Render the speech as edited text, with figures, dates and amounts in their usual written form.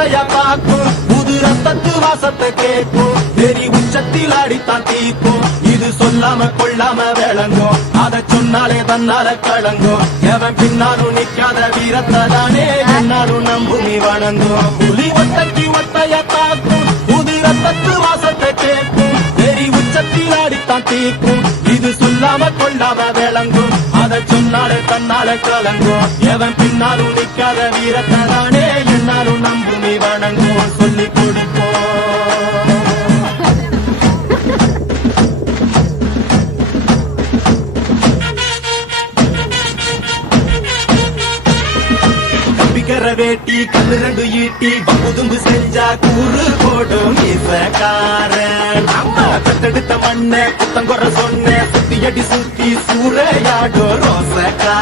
ஒத்தையா தாக்கும், புது ரத்தத்து வாசத்தை கேட்கும், வெறி உச்சத்தில் அடித்தான் தீக்கும். இது சொல்லாம கொள்ளாம விளங்கும், அதை சொன்னாலே தன்னால கலங்கும். எவன் பின்னாலும் நிக்காத வீரத்தை தானே என்னாலும் நம்புமி வணங்கும். புலி ஒத்தைக்கு ஒத்தையா தாக்கும், புது ரத்தத்து வாசத்தை கேட்கும், வெறி உச்சத்தில் அடித்தான் தீக்கும். இது சொல்லாம கொள்ளாம விளங்கும், அதை சொன்னாலே தன்னால கலங்கும். எவன் பின்னாலும் நிக்காத வீரத்தை தானே என்னாலும் நம்புமி வணங்கும். சொல்லிக் கொடுப்போம். வேட்டி கண்ணு ரெண்டு ஈட்டி பகுதும்பு செஞ்சா கூறு போடும் இசக்காரன். அம்மா தத்தெடுத்த மண்ண புத்தங்குற சொன்ன சுத்தி அடி சுத்தி சூறையாடும் ரோசக்கா.